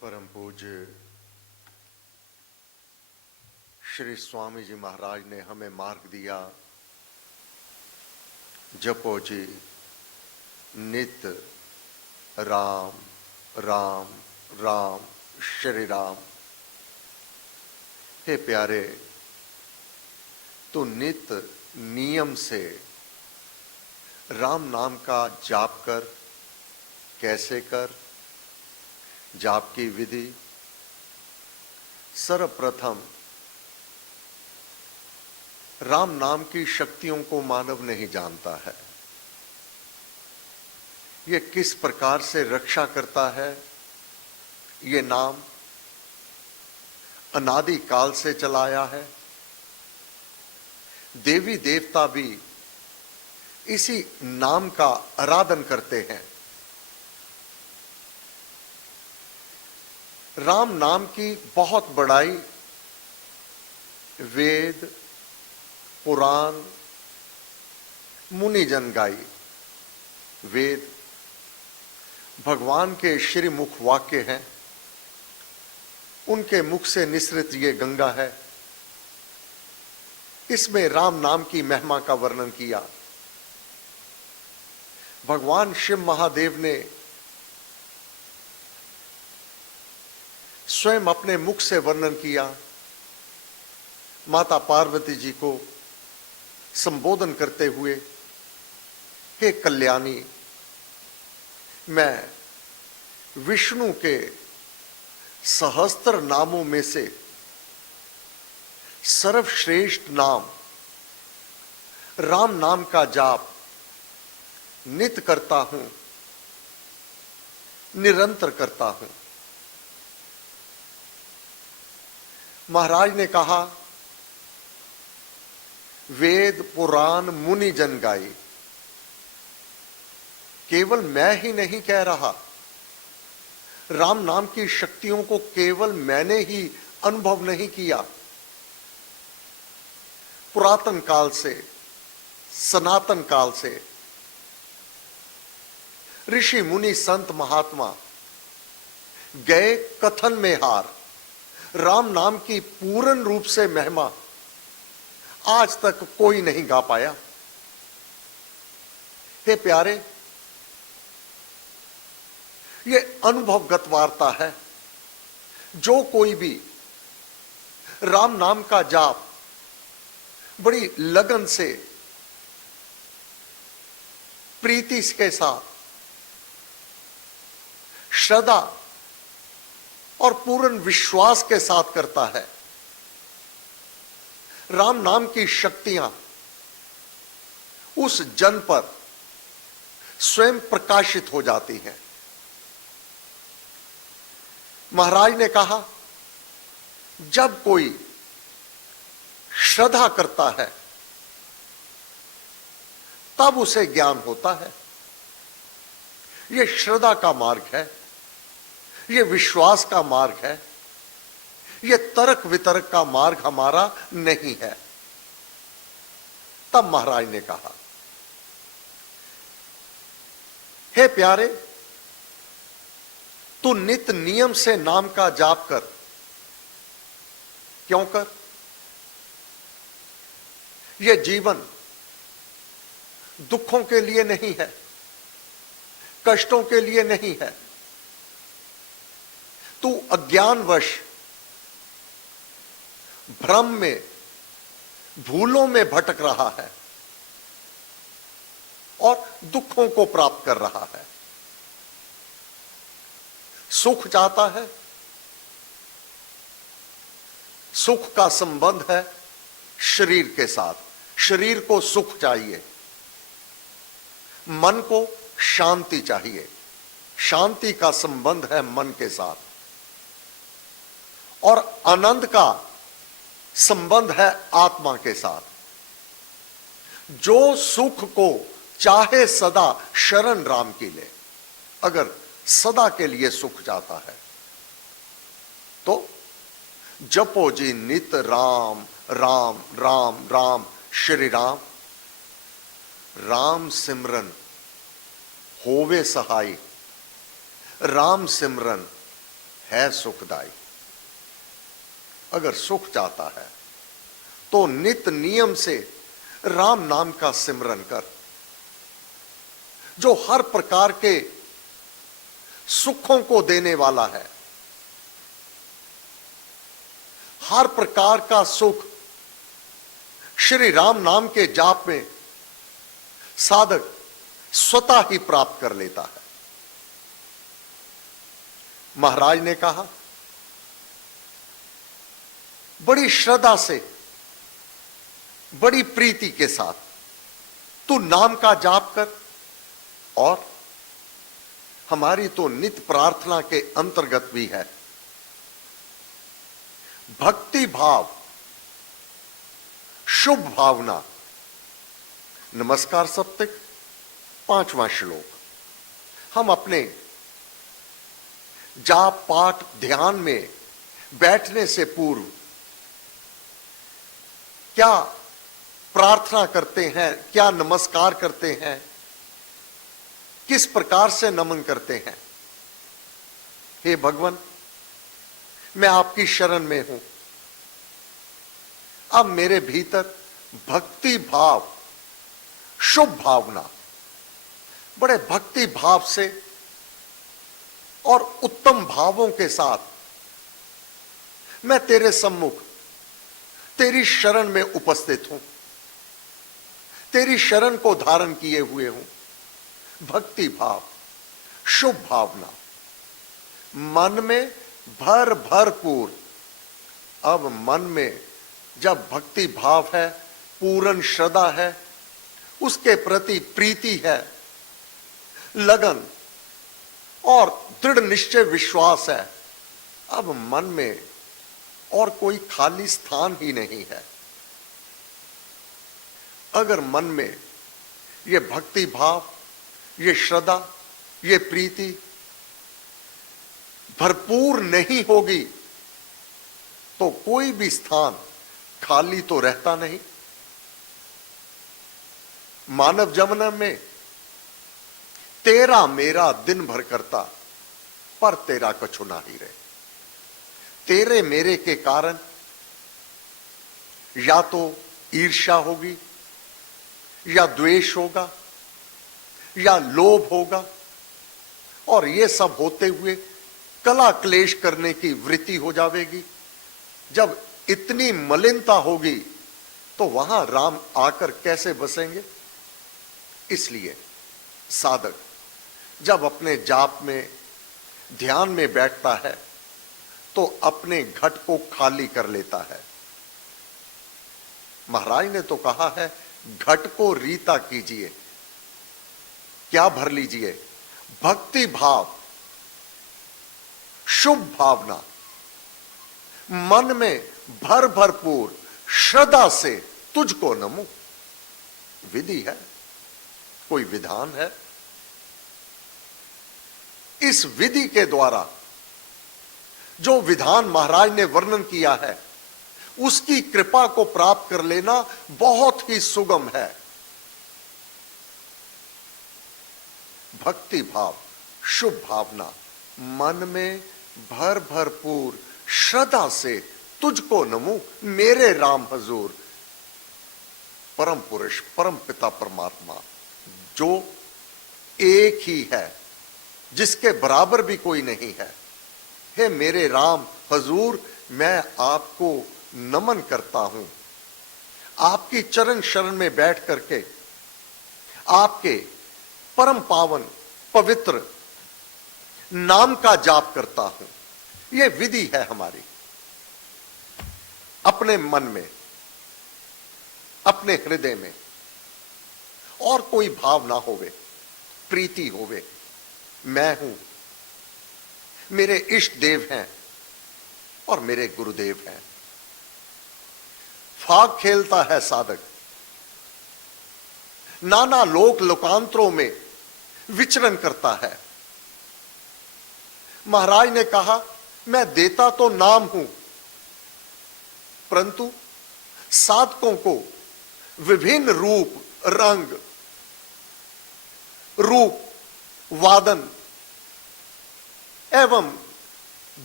परम पूज्य श्री स्वामी जी महाराज ने हमें मार्ग दिया। जपो जी नित राम राम राम श्री राम। हे प्यारे, तू नित नियम से राम नाम का जाप कर। कैसे कर? जाप की विधि सर्वप्रथम राम नाम की शक्तियों को मानव नहीं जानता है। ये किस प्रकार से रक्षा करता है। ये नाम अनादि काल से चलाया है। देवी देवता भी इसी नाम का आराधन करते हैं। राम नाम की बहुत बड़ाई वेद पुराण मुनिजन गाई। वेद भगवान के श्री मुख वाक्य हैं। उनके मुख से निसृत ये गंगा है। इसमें राम नाम की महिमा का वर्णन किया। भगवान शिव महादेव ने स्वयं अपने मुख से वर्णन किया। माता पार्वती जी को संबोधन करते हुए, हे कल्याणी, मैं विष्णु के सहस्त्र नामों में से सर्वश्रेष्ठ नाम राम नाम का जाप नित करता हूं, निरंतर करता हूं। महाराज ने कहा, वेद पुराण मुनि जन गाई। केवल मैं ही नहीं कह रहा, राम नाम की शक्तियों को केवल मैंने ही अनुभव नहीं किया। पुरातन काल से, सनातन काल से ऋषि मुनि संत महात्मा गए कथन में हार। राम नाम की पूर्ण रूप से महिमा आज तक कोई नहीं गा पाया। हे प्यारे, ये अनुभवगत वार्ता है। जो कोई भी राम नाम का जाप बड़ी लगन से, प्रीति के साथ, श्रद्धा और पूर्ण विश्वास के साथ करता है, राम नाम की शक्तियां उस जन पर स्वयं प्रकाशित हो जाती हैं। महाराज ने कहा, जब कोई श्रद्धा करता है तब उसे ज्ञान होता है। यह श्रद्धा का मार्ग है, यह विश्वास का मार्ग है, यह तर्क वितर्क का मार्ग हमारा नहीं है। तब महाराज ने कहा, हे प्यारे, तू नित नियम से नाम का जाप कर। क्यों कर? यह जीवन दुखों के लिए नहीं है, कष्टों के लिए नहीं है। तू अज्ञानवश भ्रम में, भूलों में भटक रहा है और दुखों को प्राप्त कर रहा है। सुख चाहता है, सुख का संबंध है शरीर के साथ। शरीर को सुख चाहिए, मन को शांति चाहिए। शांति का संबंध है मन के साथ, और आनंद का संबंध है आत्मा के साथ। जो सुख को चाहे सदा शरण राम की ले। अगर सदा के लिए सुख चाहता है तो जपो जी नित राम राम राम राम श्री राम। राम सिमरन होवे सहाय राम सिमरन है सुखदाई। अगर सुख चाहता है तो नित नियम से राम नाम का सिमरन कर, जो हर प्रकार के सुखों को देने वाला है। हर प्रकार का सुख श्री राम नाम के जाप में साधक स्वतः ही प्राप्त कर लेता है। महाराज ने कहा, बड़ी श्रद्धा से, बड़ी प्रीति के साथ तू नाम का जाप कर, और हमारी तो नित्य प्रार्थना के अंतर्गत भी है भक्ति भाव, शुभ भावना। नमस्कार सप्तक 5वां श्लोक। हम अपने जाप पाठ ध्यान में बैठने से पूर्व क्या प्रार्थना करते हैं, क्या नमस्कार करते हैं, किस प्रकार से नमन करते हैं। हे भगवान, मैं आपकी शरण में हूं। अब मेरे भीतर भक्ति भाव, शुभ भावना, बड़े भक्ति भाव से और उत्तम भावों के साथ मैं तेरे सम्मुख, तेरी शरण में उपस्थित हूं, तेरी शरण को धारण किए हुए हूं। भक्ति भाव, शुभ भावना मन में भरपूर। अब मन में जब भक्ति भाव है, पूर्ण श्रद्धा है, उसके प्रति प्रीति है, लगन और दृढ़ निश्चय विश्वास है, अब मन में और कोई खाली स्थान ही नहीं है। अगर मन में ये भक्ति भाव, ये श्रद्धा, ये प्रीति भरपूर नहीं होगी तो कोई भी स्थान खाली तो रहता नहीं। मानव जन्म में तेरा मेरा दिन भर करता, पर तेरा कछु ना ही रहे। तेरे मेरे के कारण या तो ईर्ष्या होगी, या द्वेष होगा, या लोभ होगा, और ये सब होते हुए कला क्लेश करने की वृत्ति हो जाएगी। जब इतनी मलिनता होगी तो वहां राम आकर कैसे बसेंगे। इसलिए साधक जब अपने जाप में, ध्यान में बैठता है तो अपने घट को खाली कर लेता है। महाराज ने तो कहा है, घट को रीता कीजिए। क्या भर लीजिए? भक्ति भाव, शुभ भावना मन में भरपूर श्रद्धा से तुझको नमूं। विधि है, कोई विधान है। इस विधि के द्वारा जो विधान महाराज ने वर्णन किया है, उसकी कृपा को प्राप्त कर लेना बहुत ही सुगम है। भक्ति भाव, शुभ भावना मन में भरपूर श्रद्धा से तुझको नमूं मेरे राम हजूर। परम पुरुष, परम पिता परमात्मा जो एक ही है, जिसके बराबर भी कोई नहीं है। हे मेरे राम हजूर, मैं आपको नमन करता हूं। आपकी चरण शरण में बैठ करके आपके परम पावन पवित्र नाम का जाप करता हूं। यह विधि है हमारी। अपने मन में, अपने हृदय में और कोई भाव ना होवे, प्रीति होवे। मैं हूं, मेरे इष्ट देव हैं और मेरे गुरुदेव हैं। फाग खेलता है साधक, नाना लोक लोकांतरों में विचरण करता है। महाराज ने कहा, मैं देता तो नाम हूं, परंतु साधकों को विभिन्न रूप, रंग, रूप, वादन एवं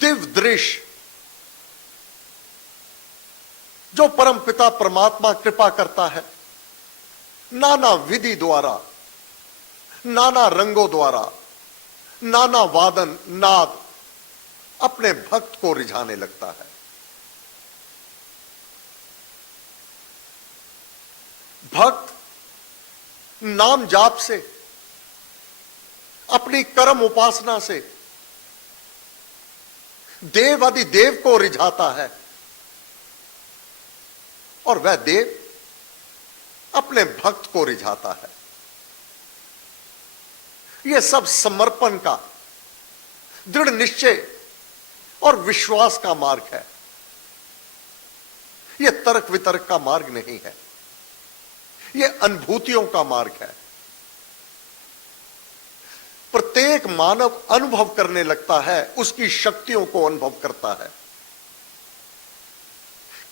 दिव्य दृश्य जो परम पिता परमात्मा कृपा करता है, नाना विधि द्वारा, नाना रंगों द्वारा, नाना वादन नाद अपने भक्त को रिझाने लगता है। भक्त नाम जाप से, अपनी कर्म उपासना से देव आदि देव को रिझाता है और वह देव अपने भक्त को रिझाता है। यह सब समर्पण का, दृढ़ निश्चय और विश्वास का मार्ग है। यह तर्क वितर्क का मार्ग नहीं है, यह अनुभूतियों का मार्ग है। प्रत्येक मानव अनुभव करने लगता है, उसकी शक्तियों को अनुभव करता है।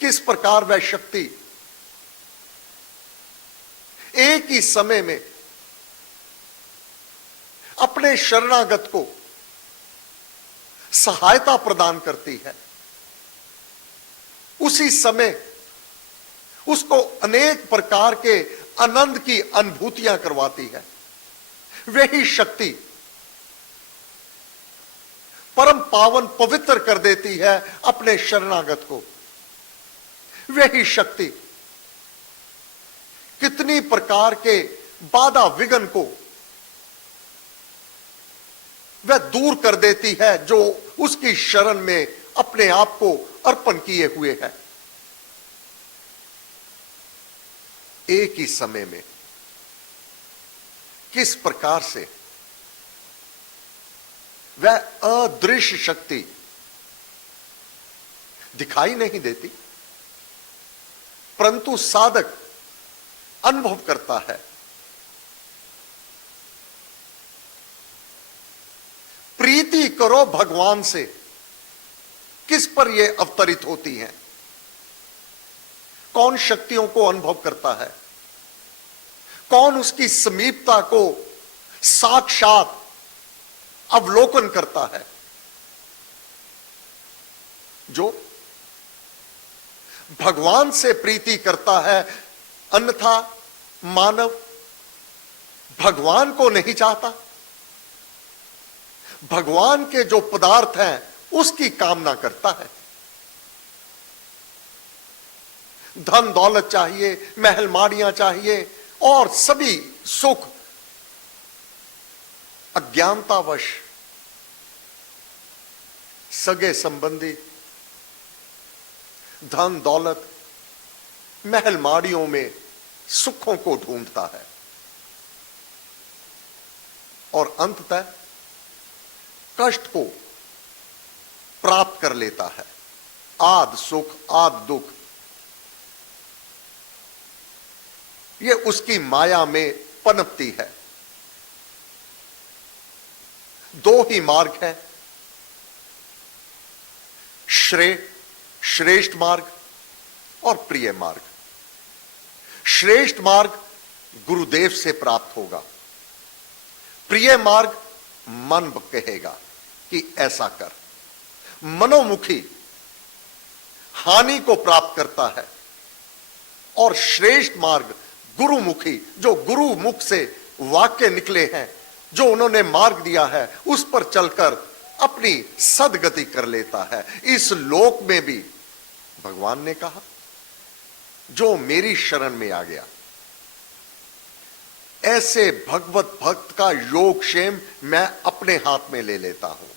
किस प्रकार वह शक्ति एक ही समय में अपने शरणागत को सहायता प्रदान करती है, उसी समय उसको अनेक प्रकार के आनंद की अनुभूतियां करवाती है। वही शक्ति परम पावन पवित्र कर देती है अपने शरणागत को। वही शक्ति कितनी प्रकार के बाधा विघ्न को वह दूर कर देती है जो उसकी शरण में अपने आप को अर्पण किए हुए है। एक ही समय में किस प्रकार से वह अदृश्य शक्ति दिखाई नहीं देती, परंतु साधक अनुभव करता है। प्रीति करो भगवान से, किस पर यह अवतरित होती हैं? कौन शक्तियों को अनुभव करता है? कौन उसकी समीपता को साक्षात अवलोकन करता है? जो भगवान से प्रीति करता है, अन्यथा मानव भगवान को नहीं चाहता। भगवान के जो पदार्थ हैं उसकी कामना करता है। धन दौलत चाहिए, महल माड़ियां चाहिए और सभी सुख अज्ञानतावश सगे संबंधी धन दौलत महल माड़ियों में सुखों को ढूंढता है और अंततः कष्ट को प्राप्त कर लेता है। आद सुख आद दुख, यह उसकी माया में पनपती है। दो ही मार्ग है, श्रेष्ठ मार्ग और प्रिय मार्ग। श्रेष्ठ मार्ग गुरुदेव से प्राप्त होगा, प्रिय मार्ग मन कहेगा कि ऐसा कर। मनोमुखी हानि को प्राप्त करता है और श्रेष्ठ मार्ग गुरुमुखी, जो गुरु मुख से वाक्य निकले हैं, जो उन्होंने मार्ग दिया है, उस पर चलकर अपनी सदगति कर लेता है। इस लोक में भी भगवान ने कहा, जो मेरी शरण में आ गया, ऐसे भगवत भक्त का योगक्षेम मैं अपने हाथ में ले लेता हूं।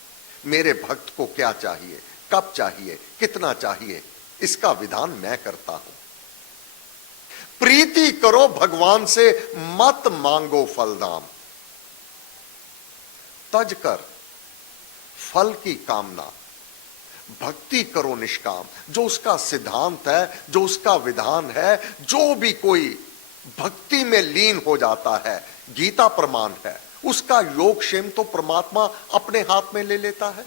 मेरे भक्त को क्या चाहिए, कब चाहिए, कितना चाहिए, इसका विधान मैं करता हूं। प्रीति करो भगवान से, मत मांगो फलदाम। तज कर फल की कामना, भक्ति करो निष्काम। जो उसका सिद्धांत है, जो उसका विधान है, जो भी कोई भक्ति में लीन हो जाता है, गीता प्रमाण है, उसका योगक्षेम तो परमात्मा अपने हाथ में ले लेता है।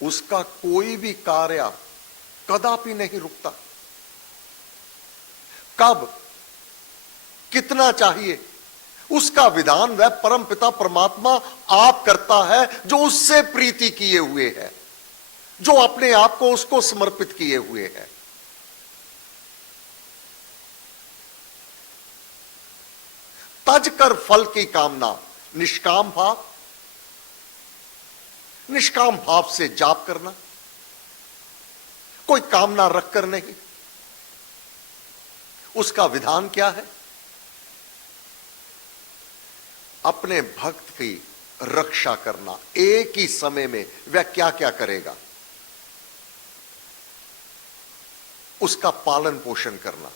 उसका कोई भी कार्य कदापि नहीं रुकता। कब कितना चाहिए, उसका विधान वह परम पिता परमात्मा आप करता है, जो उससे प्रीति किए हुए है, जो अपने आप को उसको समर्पित किए हुए है। तज कर फल की कामना, निष्काम भाव, निष्काम भाव से जाप करना, कोई कामना रखकर नहीं। उसका विधान क्या है? अपने भक्त की रक्षा करना। एक ही समय में वह क्या क्या करेगा, उसका पालन पोषण करना।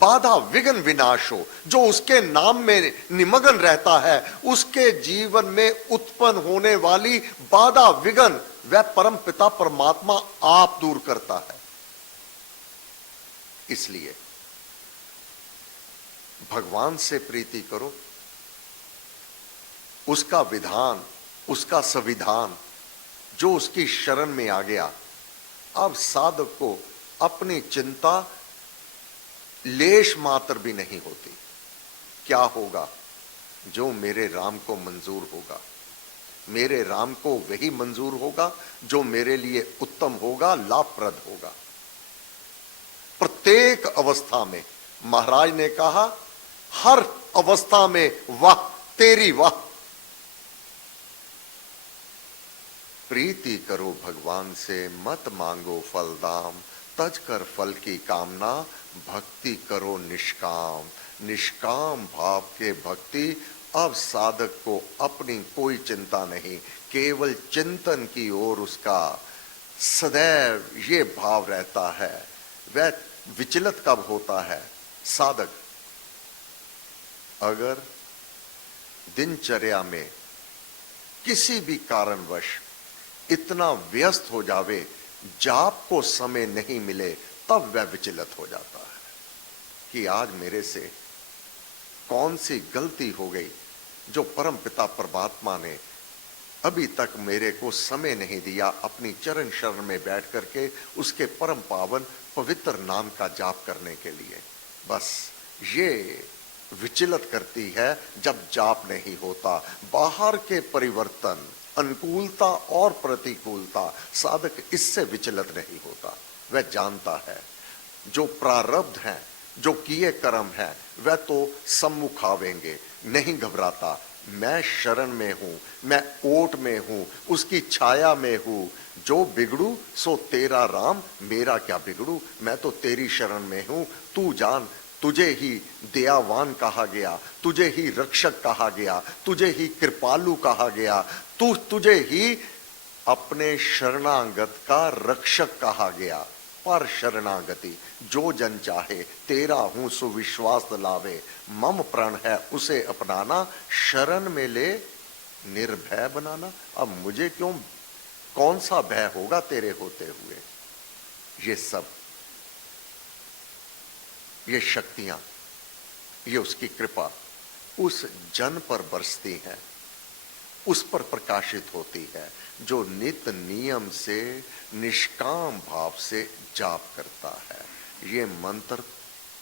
बाधा विघ्न विनाश हो, जो उसके नाम में निमग्न रहता है, उसके जीवन में उत्पन्न होने वाली बाधा विघ्न वह परम पिता परमात्मा आप दूर करता है। इसलिए भगवान से प्रीति करो, उसका विधान, उसका संविधान जो उसकी शरण में आ गया, अब साधक को अपनी चिंता लेश मात्र भी नहीं होती। क्या होगा? जो मेरे राम को मंजूर होगा, मेरे राम को वही मंजूर होगा जो मेरे लिए उत्तम होगा, लाभप्रद होगा। प्रत्येक अवस्था में महाराज ने कहा, हर अवस्था में वाह तेरी वाह। प्रीति करो भगवान से, मत मांगो फल दाम, तज कर फल की कामना, भक्ति करो निष्काम। निष्काम भाव के भक्ति, अब साधक को अपनी कोई चिंता नहीं, केवल चिंतन की ओर उसका सदैव ये भाव रहता है। वह विचलित कब होता है? साधक अगर दिनचर्या में किसी भी कारणवश इतना व्यस्त हो जावे, जाप को समय नहीं मिले, तब वह विचलित हो जाता है कि आज मेरे से कौन सी गलती हो गई, जो परम पिता परमात्मा ने अभी तक मेरे को समय नहीं दिया अपनी चरण शरण में बैठ करके उसके परम पावन पवित्र नाम का जाप करने के लिए। बस ये विचलित करती है जब जाप नहीं होता। बाहर के परिवर्तन, अनुकूलता और प्रतिकूलता, साधक इससे विचलित नहीं होता। वह जानता है जो प्रारब्ध है, जो किए कर्म है, वह तो सम्मुख आवेंगे, नहीं घबराता। मैं शरण में हूं, मैं ओट में हूं, उसकी छाया में हूं। जो बिगड़ू सो तेरा राम, मेरा क्या बिगड़ू, मैं तो तेरी शरण में हूं। तू जान, तुझे ही दयावान कहा गया, तुझे ही रक्षक कहा गया, तुझे ही कृपालु कहा गया, तुझे ही अपने शरणागत का रक्षक कहा गया। पर शरणागति जो जन चाहे, तेरा हूं सुविश्वास लावे, मम प्रण है उसे अपनाना, शरण में ले निर्भय बनाना। अब मुझे क्यों, कौन सा भय होगा तेरे होते हुए। ये सब, ये शक्तियां, ये उसकी कृपा उस जन पर बरसती है, उस पर प्रकाशित होती है जो नित्य नियम से निष्काम भाव से जाप करता है। ये मंत्र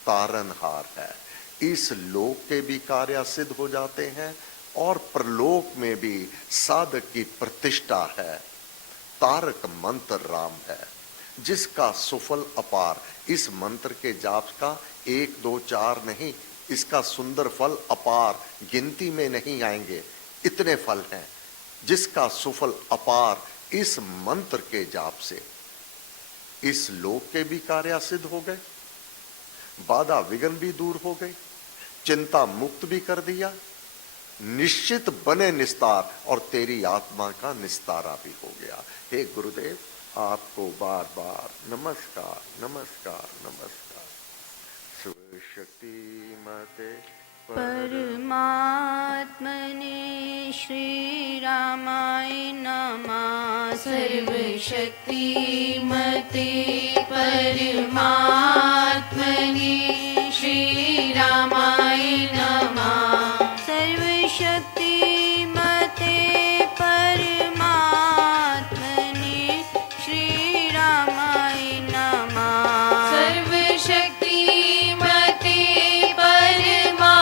तारनहार है। इस लोक के भी कार्य सिद्ध हो जाते हैं और परलोक में भी साधक की प्रतिष्ठा है। तारक मंत्र राम है, जिसका सुफल अपार। इस मंत्र के जाप का 1 2 4 नहीं, इसका सुंदर फल अपार, गिनती में नहीं आएंगे, इतने फल हैं। जिसका सुफल अपार, इस मंत्र के जाप से इस लोक के भी कार्य सिद्ध हो गए, बाधा विघ्न भी दूर हो गई, चिंता मुक्त भी कर दिया, निश्चित बने निस्तार, और तेरी आत्मा का निस्तारा भी हो गया। हे गुरुदेव, आपको बार बार नमस्कार नमस्कार नमस्कार। शिव शक्ति मते परमात्मने श्री रामाय नमः। सर्वशक्तिमते परमात्मने श्री रामाय नमः। सर्वशक्तिमते परमात्मने श्री रामाय नमः। सर्वशक्तिमते परमात्मने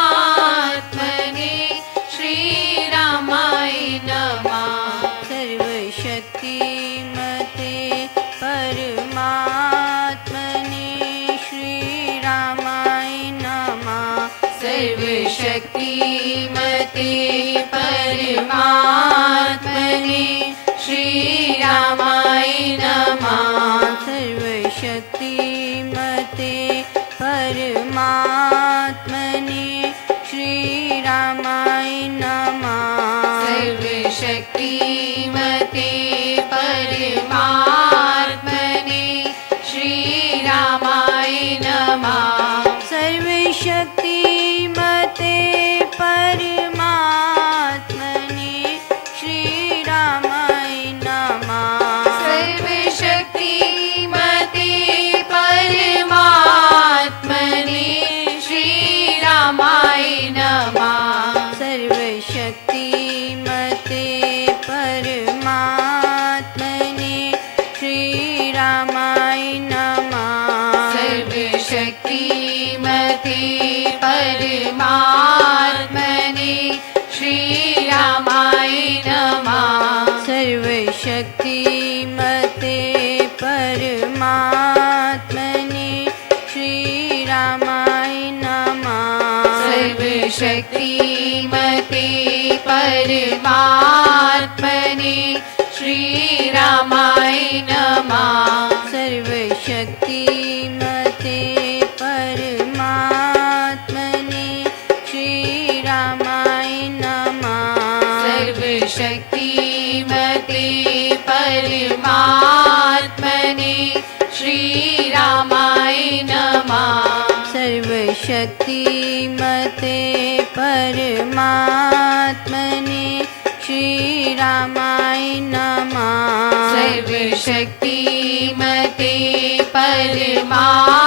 परमात्मने श्रीरामाय नमः सर्वशक्तिमते परमात्मने श्रीरामाय नमः सर्वशक्तिमते परमात्मने श्रीरामाय नमः सर्वशक्तिमते परमात्मने श्रीरामाय नमः सर्वशक्तिमते परमात्मने श्रीरामाय नमः सर्वशक्तिमते परमात्मने श्रीरामाय नमः सर्वशक्तिमते परमात्मने श्रीरामाय नमः सर्वशक्तिमते परमात्मने श्रीरामाय नमः सर्वशक्तिमते परमात्मने श्रीरामाय नमः सर्वशक्तिमते परमात्मने श्रीरामाय नमः सर्वशक्तिमते परमात्मने श्रीरामाय नमः सर्वशक्तिमते परमात्मने श्रीरामाय नमः सर्वशक्तिमते परमात्मने